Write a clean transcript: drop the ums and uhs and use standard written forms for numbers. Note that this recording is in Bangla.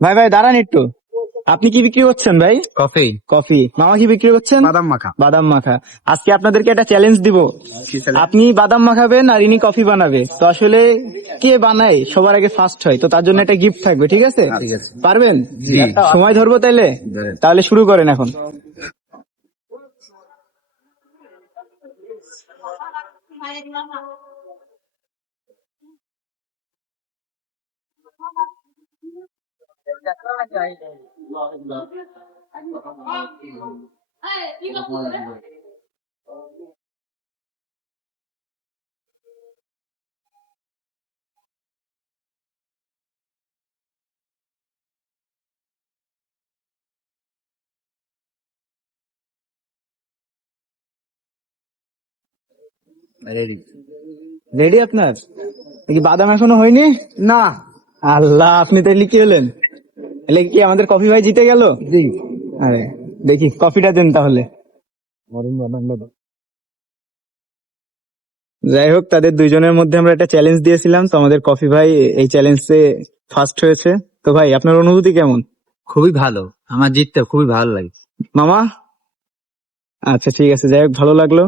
ভাই ভাই দাঁড়ান একটু। আপনি কি বিক্রি করছেন ভাই? কফি। কফি। মামা কি বিক্রি করছেন? বাদাম মাখা। বাদাম মাখা। আজকে আপনাদেরকে একটা চ্যালেঞ্জ দিব। আপনি বাদাম মাখাবেন আর ইনি কফি বানাবে, তো আসলে কে বানায় সবার আগে ফার্স্ট হয়, তো তার জন্য একটা গিফট থাকবে, ঠিক আছে? ঠিক আছে। পারবেন? জি। সময় ধরবো তাইলে? তাহলে শুরু করেন এখন। রেডি আপনার? কি বাদাম এখনো হয়নি? না। আল্লাহ, আপনি তাইলে কি হলেন? তাহলে কি আমাদের কফি ভাই জিতে গেল? জি। আরে দেখি কফিটা দেন তাহলে। যাই হোক, তাদের দুইজনের মধ্যে আমরা একটা চ্যালেঞ্জ দিয়েছিলাম, তো আমাদের কফি ভাই এই চ্যালেঞ্জে ফার্স্ট হয়েছে। তো ভাই আপনার অনুভূতি কেমন? খুবই ভালো, আমার জিততে খুবই ভালো লাগে। মামা? আচ্ছা ঠিক আছে, যাই হোক, ভালো লাগলো।